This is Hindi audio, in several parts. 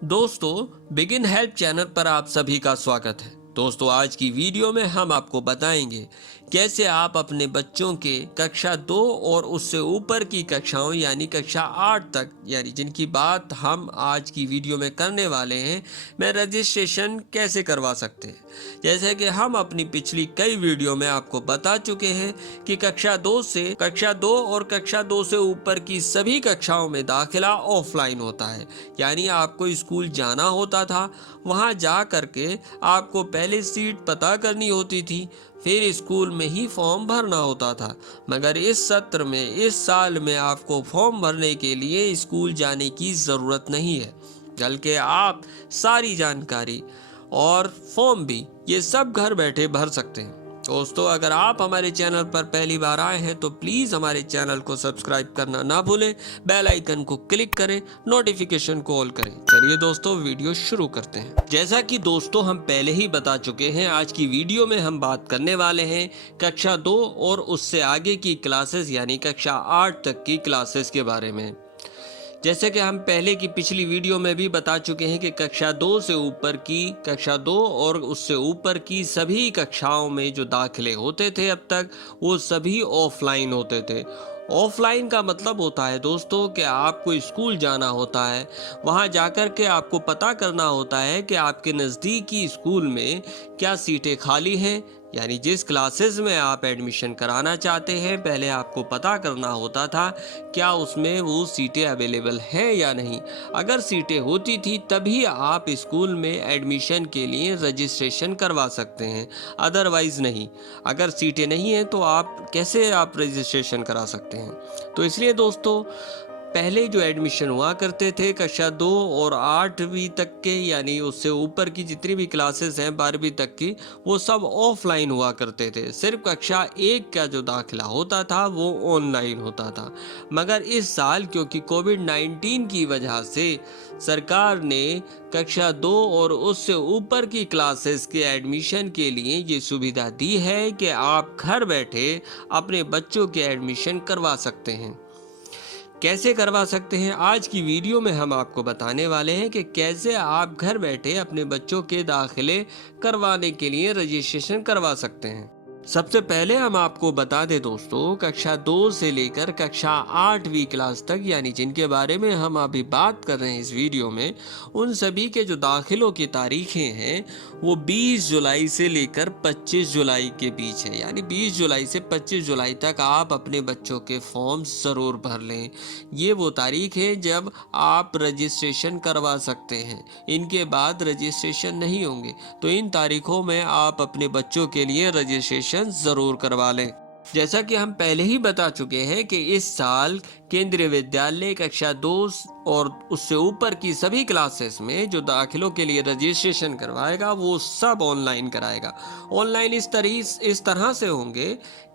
दोस्तों, बिगिन हेल्प चैनल पर आप सभी का स्वागत है। दोस्तों, आज की वीडियो में हम आपको बताएंगे कैसे आप अपने बच्चों के कक्षा 2 और उससे ऊपर की कक्षाओं यानी कक्षा 8 तक यानी जिनकी बात हम आज की वीडियो में करने वाले हैं, में रजिस्ट्रेशन कैसे करवा सकते हैं। जैसे कि हम अपनी पिछली कई वीडियो में आपको बता चुके हैं कि कक्षा 2 और कक्षा 2 से ऊपर की सभी कक्षाओं में दाखिला ऑफलाइन होता है, यानी आपको स्कूल जाना होता था। वहां जा करके आपको पहले सीट पता करनी होती थी, फिर स्कूल में ही फॉर्म भरना होता था। मगर इस सत्र में, इस साल में आपको फॉर्म भरने के लिए स्कूल जाने की ज़रूरत नहीं है, बल्कि आप सारी जानकारी और फॉर्म भी ये सब घर बैठे भर सकते हैं। दोस्तों, अगर आप हमारे चैनल पर पहली बार आए हैं तो प्लीज़ हमारे चैनल को सब्सक्राइब करना ना भूलें, बेल आइकन को क्लिक करें, नोटिफिकेशन को ऑल करें। चलिए दोस्तों, वीडियो शुरू करते हैं। जैसा कि दोस्तों हम पहले ही बता चुके हैं, आज की वीडियो में हम बात करने वाले हैं कक्षा 2 और उससे आगे की क्लासेस यानी कक्षा 8 तक की क्लासेस के बारे में। जैसे कि हम पहले की पिछली वीडियो में भी बता चुके हैं कि कक्षा 2 और उससे ऊपर की सभी कक्षाओं में जो दाखिले होते थे अब तक, वो सभी ऑफलाइन होते थे। ऑफलाइन का मतलब होता है दोस्तों कि आपको स्कूल जाना होता है, वहाँ जाकर के आपको पता करना होता है कि आपके नज़दीकी स्कूल में क्या सीटें खाली हैं, यानी जिस क्लासेस में आप एडमिशन कराना चाहते हैं पहले आपको पता करना होता था क्या उसमें वो सीटें अवेलेबल हैं या नहीं। अगर सीटें होती थी तभी आप स्कूल में एडमिशन के लिए रजिस्ट्रेशन करवा सकते हैं, अदरवाइज़ नहीं। अगर सीटें नहीं हैं तो आप कैसे रजिस्ट्रेशन करा सकते हैं। तो इसलिए दोस्तों, पहले जो एडमिशन हुआ करते थे कक्षा 2 और 8वीं तक के, यानी उससे ऊपर की जितनी भी क्लासेस हैं 12वीं तक की, वो सब ऑफलाइन हुआ करते थे। सिर्फ कक्षा 1 का जो दाखिला होता था वो ऑनलाइन होता था। मगर इस साल क्योंकि कोविड-19 की वजह से सरकार ने कक्षा 2 और उससे ऊपर की क्लासेस के एडमिशन के लिए ये सुविधा दी है कि आप घर बैठे अपने बच्चों के एडमिशन करवा सकते हैं। कैसे करवा सकते हैं, आज की वीडियो में हम आपको बताने वाले हैं कि कैसे आप घर बैठे अपने बच्चों के दाखिले करवाने के लिए रजिस्ट्रेशन करवा सकते हैं। सबसे पहले हम आपको बता दें दोस्तों, कक्षा 2 से लेकर कक्षा 8वीं क्लास तक यानी जिनके बारे में हम अभी बात कर रहे हैं इस वीडियो में, उन सभी के जो दाखिलों की तारीखें हैं वो 20 जुलाई से लेकर 25 जुलाई के बीच है। यानी 20 जुलाई से 25 जुलाई तक आप अपने बच्चों के फॉर्म ज़रूर भर लें। ये वो तारीख है जब आप रजिस्ट्रेशन करवा सकते हैं। इनके बाद रजिस्ट्रेशन नहीं होंगे, तो इन तारीखों में आप अपने बच्चों के लिए रजिस्ट्रेशन जरूर करवा लें। जैसा कि हम पहले ही बता चुके हैं कि इस साल केंद्रीय विद्यालय कक्षा 2 और उससे ऊपर की सभी क्लासेस में जो दाखिलों के लिए रजिस्ट्रेशन करवाएगा वो सब ऑनलाइन कराएगा। ऑनलाइन इस तरह से होंगे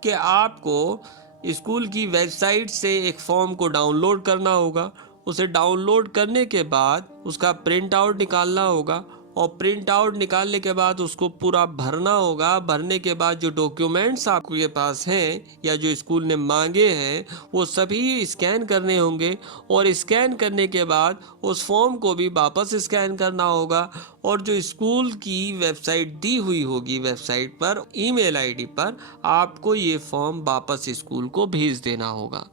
कि आपको स्कूल की वेबसाइट से एक फॉर्म को डाउनलोड करना होगा। उसे डाउनलोड करने के बाद उसका प्रिंट आउट निकालना होगा और प्रिंट आउट निकालने के बाद उसको पूरा भरना होगा। भरने के बाद जो डॉक्यूमेंट्स आपके पास हैं या जो स्कूल ने मांगे हैं वो सभी स्कैन करने होंगे और स्कैन करने के बाद उस फॉर्म को भी वापस स्कैन करना होगा और जो स्कूल की वेबसाइट दी हुई होगी, वेबसाइट पर ईमेल आईडी पर आपको ये फॉर्म वापस स्कूल को भेज देना होगा।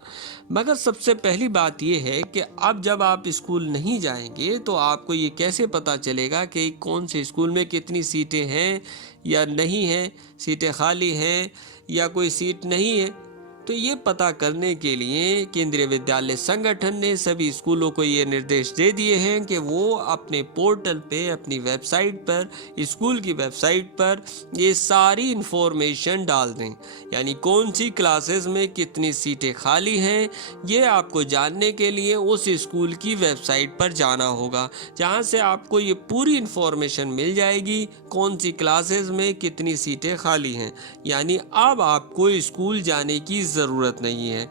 मगर सबसे पहली बात यह है कि अब जब आप स्कूल नहीं जाएंगे तो आपको ये कैसे पता चलेगा कि कौन से स्कूल में कितनी सीटें हैं या नहीं हैं, सीटें खाली हैं या कोई सीट नहीं है। तो ये पता करने के लिए केंद्रीय विद्यालय संगठन ने सभी स्कूलों को ये निर्देश दे दिए हैं कि वो अपने पोर्टल पे, अपनी वेबसाइट पर, स्कूल की वेबसाइट पर ये सारी इंफॉर्मेशन डाल दें। यानी कौन सी क्लासेस में कितनी सीटें खाली हैं, ये आपको जानने के लिए उस स्कूल की वेबसाइट पर जाना होगा, जहाँ से आपको ये पूरी इंफॉर्मेशन मिल जाएगी कौन सी क्लासेस में कितनी सीटें खाली हैं। यानी अब आपको स्कूल जाने की ज़रूरत नहीं है।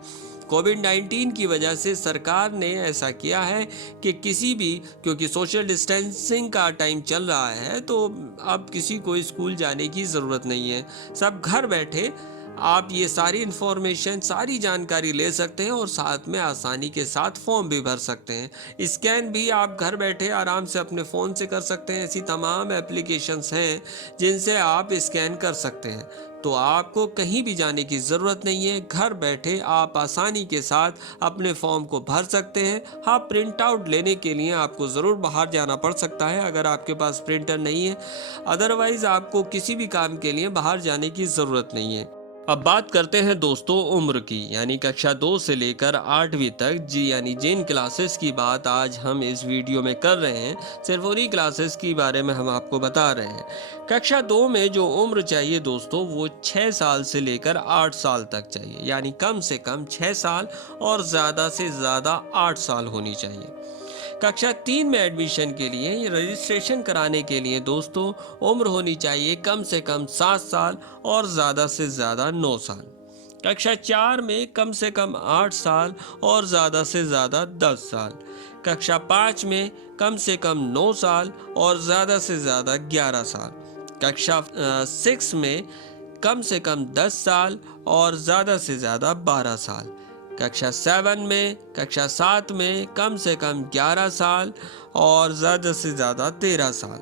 कोविड-19 की वजह से सरकार ने ऐसा किया है कि क्योंकि सोशल डिस्टेंसिंग का टाइम चल रहा है तो अब किसी को स्कूल जाने की ज़रूरत नहीं है। सब घर बैठे आप ये सारी इन्फॉर्मेशन, सारी जानकारी ले सकते हैं और साथ में आसानी के साथ फॉर्म भी भर सकते हैं। स्कैन भी आप घर बैठे आराम से अपने फ़ोन से कर सकते हैं। ऐसी तमाम एप्लीकेशंस हैं जिनसे आप स्कैन कर सकते हैं, तो आपको कहीं भी जाने की ज़रूरत नहीं है। घर बैठे आप आसानी के साथ अपने फॉर्म को भर सकते हैं। हाँ, प्रिंट आउट लेने के लिए आपको ज़रूर बाहर जाना पड़ सकता है अगर आपके पास प्रिंटर नहीं है, अदरवाइज़ आपको किसी भी काम के लिए बाहर जाने की ज़रूरत नहीं है। अब बात करते हैं दोस्तों उम्र की, यानी कक्षा 2 से लेकर 8वीं तक यानी जिन क्लासेस की बात आज हम इस वीडियो में कर रहे हैं, सिर्फ उन्हीं क्लासेस के बारे में हम आपको बता रहे हैं। कक्षा 2 में जो उम्र चाहिए दोस्तों वो 6 साल से लेकर 8 साल तक चाहिए, यानी कम से कम 6 साल और ज़्यादा से ज़्यादा 8 साल होनी चाहिए। कक्षा 3 में एडमिशन के लिए रजिस्ट्रेशन कराने के लिए दोस्तों उम्र होनी चाहिए कम से कम 7 साल और ज़्यादा से ज़्यादा 9 साल। कक्षा 4 में कम से कम 8 साल और ज़्यादा से ज़्यादा 10 साल। कक्षा 5 में कम से कम 9 साल और ज़्यादा से ज़्यादा 11 साल। कक्षा 6 में कम से कम 10 साल और ज़्यादा से ज़्यादा 12 साल। कक्षा 7 में कम से कम 11 साल और ज़्यादा से ज़्यादा 13 साल।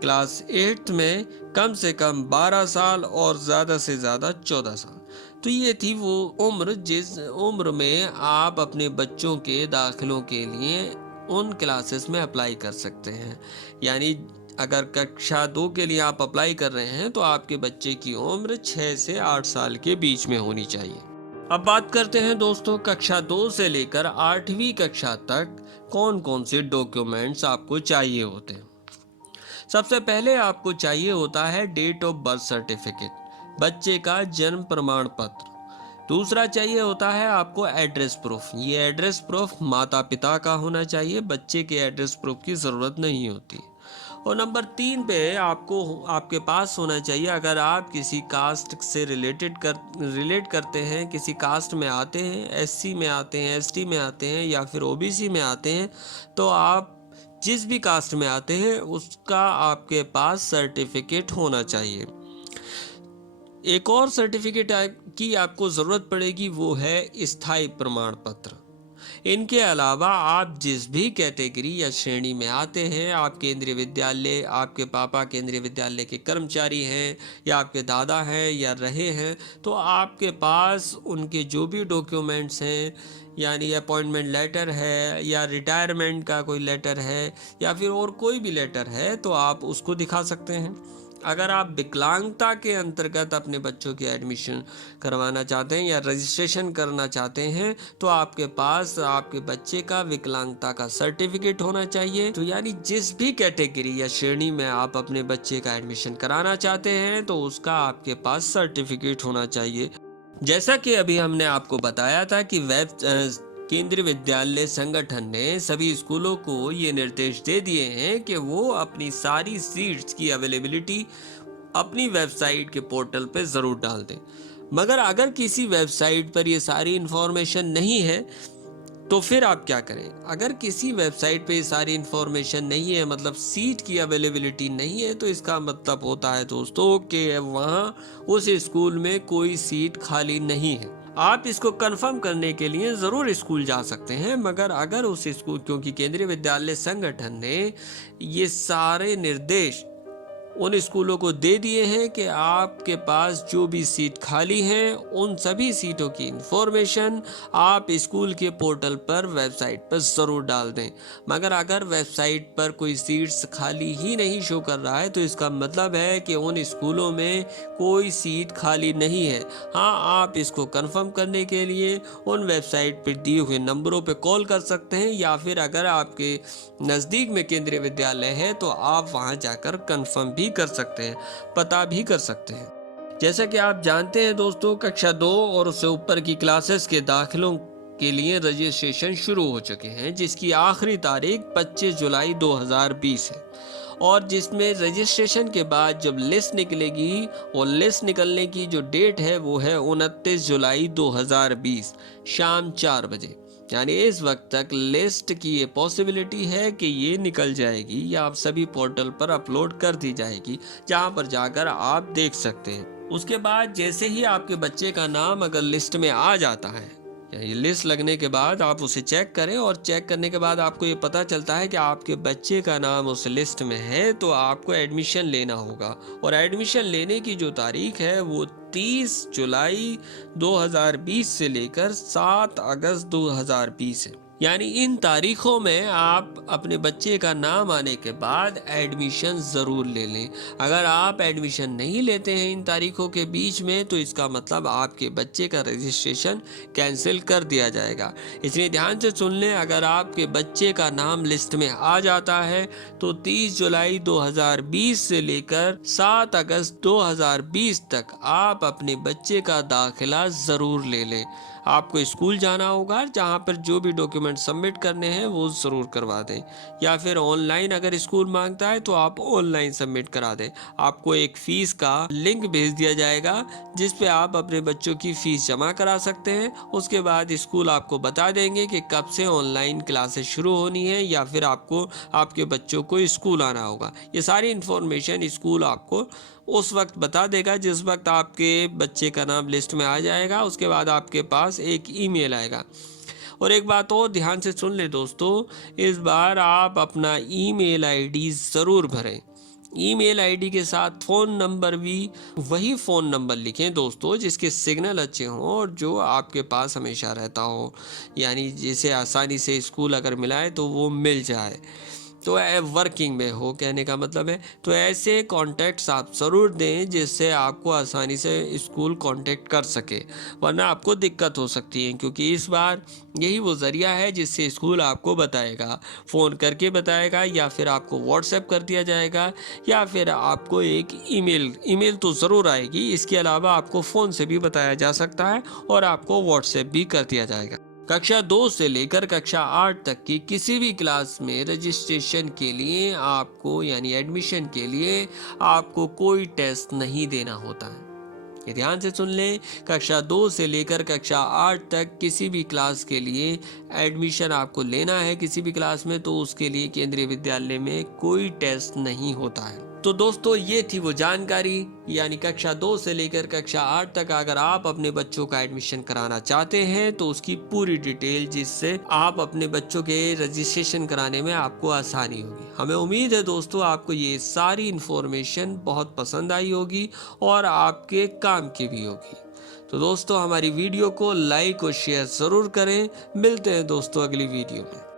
क्लास 8 में कम से कम 12 साल और ज़्यादा से ज़्यादा 14 साल। तो ये थी वो उम्र जिस उम्र में आप अपने बच्चों के दाखिलों के लिए उन क्लासेस में अप्लाई कर सकते हैं। यानी अगर कक्षा 2 के लिए आप अप्लाई कर रहे हैं तो आपके बच्चे की उम्र 6 से 8 साल के बीच में होनी चाहिए। अब बात करते हैं दोस्तों कक्षा 2 से लेकर 8वीं कक्षा तक कौन कौन से डॉक्यूमेंट्स आपको चाहिए होते हैं। सबसे पहले आपको चाहिए होता है डेट ऑफ बर्थ सर्टिफिकेट, बच्चे का जन्म प्रमाण पत्र। दूसरा चाहिए होता है आपको एड्रेस प्रूफ। ये एड्रेस प्रूफ माता पिता का होना चाहिए, बच्चे के एड्रेस प्रूफ की ज़रूरत नहीं होती। और नंबर 3 पे आपको आपके पास होना चाहिए, अगर आप किसी कास्ट से रिलेट करते हैं, किसी कास्ट में आते हैं, एससी में आते हैं, एसटी में आते हैं या फिर ओबीसी में आते हैं, तो आप जिस भी कास्ट में आते हैं उसका आपके पास सर्टिफिकेट होना चाहिए। एक और सर्टिफिकेट की आपको ज़रूरत पड़ेगी, वो है स्थायी प्रमाण पत्र। इनके अलावा आप जिस भी कैटेगरी या श्रेणी में आते हैं, आप केंद्रीय विद्यालय, आपके पापा केंद्रीय विद्यालय के कर्मचारी हैं या आपके दादा हैं या रहे हैं, तो आपके पास उनके जो भी डॉक्यूमेंट्स हैं, यानी अपॉइंटमेंट लेटर है या रिटायरमेंट का कोई लेटर है या फिर और कोई भी लेटर है, तो आप उसको दिखा सकते हैं। अगर आप विकलांगता के अंतर्गत अपने बच्चों की एडमिशन करवाना चाहते हैं या रजिस्ट्रेशन करना चाहते हैं, तो आपके पास आपके बच्चे का विकलांगता का सर्टिफिकेट होना चाहिए। तो यानी जिस भी कैटेगरी या श्रेणी में आप अपने बच्चे का एडमिशन कराना चाहते हैं तो उसका आपके पास सर्टिफिकेट होना चाहिए। जैसा कि अभी हमने आपको बताया था कि केंद्रीय विद्यालय संगठन ने सभी स्कूलों को ये निर्देश दे दिए हैं कि वो अपनी सारी सीट्स की अवेलेबिलिटी अपनी वेबसाइट के पोर्टल पे ज़रूर डाल दें। मगर अगर किसी वेबसाइट पर ये सारी इन्फॉर्मेशन नहीं है तो फिर आप क्या करें। अगर किसी वेबसाइट पे ये सारी इन्फॉर्मेशन नहीं है, मतलब सीट की अवेलेबिलिटी नहीं है, तो इसका मतलब होता है दोस्तों कि वहाँ उस स्कूल में कोई सीट खाली नहीं है। आप इसको कंफर्म करने के लिए ज़रूर स्कूल जा सकते हैं, मगर अगर उस स्कूल, क्योंकि केंद्रीय विद्यालय संगठन ने ये सारे निर्देश उन स्कूलों को दे दिए हैं कि आपके पास जो भी सीट खाली हैं उन सभी सीटों की इंफॉर्मेशन आप स्कूल के पोर्टल पर, वेबसाइट पर ज़रूर डाल दें। मगर अगर वेबसाइट पर कोई सीट्स खाली ही नहीं शो कर रहा है तो इसका मतलब है कि उन स्कूलों में कोई सीट खाली नहीं है। हाँ, आप इसको कंफर्म करने के लिए उन वेबसाइट पर दिए हुए नंबरों पर कॉल कर सकते हैं, या फिर अगर आपके नज़दीक में केंद्रीय विद्यालय है तो आप वहाँ जाकर कंफर्म भी कर सकते हैं, पता भी कर सकते हैं। जैसा कि आप जानते हैं दोस्तों, कक्षा 2 और उससे ऊपर की क्लासेस के दाखिलों के लिए रजिस्ट्रेशन शुरू हो चुके हैं, जिसकी आखिरी तारीख 25 जुलाई 2020 है। और जिसमें रजिस्ट्रेशन के बाद जब लिस्ट निकलेगी, और लिस्ट निकलने की जो डेट है वो है 29 जुलाई 2020 शाम 4 बजे। यानी इस वक्त तक लिस्ट की ये पॉसिबिलिटी है कि ये निकल जाएगी या आप सभी पोर्टल पर अपलोड कर दी जाएगी, जहां पर जाकर आप देख सकते हैं। उसके बाद जैसे ही आपके बच्चे का नाम अगर लिस्ट में आ जाता है, ये लिस्ट लगने के बाद आप उसे चेक करें और चेक करने के बाद आपको ये पता चलता है कि आपके बच्चे का नाम उस लिस्ट में है, तो आपको एडमिशन लेना होगा। और एडमिशन लेने की जो तारीख है वो 30 जुलाई 2020 से लेकर 7 अगस्त 2020 है। यानी इन तारीखों में आप अपने बच्चे का नाम आने के बाद एडमिशन ज़रूर ले लें। अगर आप एडमिशन नहीं लेते हैं इन तारीखों के बीच में, तो इसका मतलब आपके बच्चे का रजिस्ट्रेशन कैंसिल कर दिया जाएगा। इसलिए ध्यान से सुन लें, अगर आपके बच्चे का नाम लिस्ट में आ जाता है तो 30 जुलाई 2020 से लेकर 7 अगस्त 2020 तक आप अपने बच्चे का दाखिला ज़रूर ले लें। आपको स्कूल जाना होगा, जहाँ पर जो भी डॉक्यूमेंट सबमिट करने हैं वो ज़रूर करवा दें, या फिर ऑनलाइन अगर स्कूल मांगता है तो आप ऑनलाइन सबमिट करा दें। आपको एक फ़ीस का लिंक भेज दिया जाएगा जिस पे आप अपने बच्चों की फ़ीस जमा करा सकते हैं। उसके बाद स्कूल आपको बता देंगे कि कब से ऑनलाइन क्लासेस शुरू होनी है, या फिर आपको आपके बच्चों को स्कूल आना होगा। ये सारी इन्फॉर्मेशन स्कूल आपको उस वक्त बता देगा जिस वक्त आपके बच्चे का नाम लिस्ट में आ जाएगा। उसके बाद आपके पास एक ईमेल आएगा। और एक बात और ध्यान से सुन ले दोस्तों, इस बार आप अपना ईमेल आईडी ज़रूर भरें। ईमेल आईडी के साथ फ़ोन नंबर भी वही फ़ोन नंबर लिखें दोस्तों जिसके सिग्नल अच्छे हों और जो आपके पास हमेशा रहता हो, यानी जिसे आसानी से स्कूल अगर मिलाए तो वो मिल जाए, तो वर्किंग में हो, कहने का मतलब है। तो ऐसे कॉन्टैक्ट्स आप ज़रूर दें जिससे आपको आसानी से स्कूल कांटेक्ट कर सके, वरना आपको दिक्कत हो सकती है, क्योंकि इस बार यही वो ज़रिया है जिससे स्कूल आपको बताएगा, फ़ोन करके बताएगा, या फिर आपको व्हाट्सएप कर दिया जाएगा, या फिर आपको एक ईमेल तो ज़रूर आएगी। इसके अलावा आपको फ़ोन से भी बताया जा सकता है और आपको व्हाट्सएप भी कर दिया जाएगा। कक्षा 2 से लेकर कक्षा 8 तक की किसी भी क्लास में रजिस्ट्रेशन के लिए आपको, यानी एडमिशन के लिए आपको कोई टेस्ट नहीं देना होता है। ये ध्यान से सुन लें, कक्षा 2 से लेकर कक्षा 8 तक किसी भी क्लास के लिए एडमिशन आपको लेना है किसी भी क्लास में, तो उसके लिए केंद्रीय विद्यालय में कोई टेस्ट नहीं होता है। तो दोस्तों ये थी वो जानकारी, यानी कक्षा 2 से लेकर कक्षा 8 तक अगर आप अपने बच्चों का एडमिशन कराना चाहते हैं तो उसकी पूरी डिटेल, जिससे आप अपने बच्चों के रजिस्ट्रेशन कराने में आपको आसानी होगी। हमें उम्मीद है दोस्तों आपको ये सारी इन्फॉर्मेशन बहुत पसंद आई होगी और आपके काम की भी होगी। तो दोस्तों हमारी वीडियो को लाइक और शेयर ज़रूर करें। मिलते हैं दोस्तों अगली वीडियो में।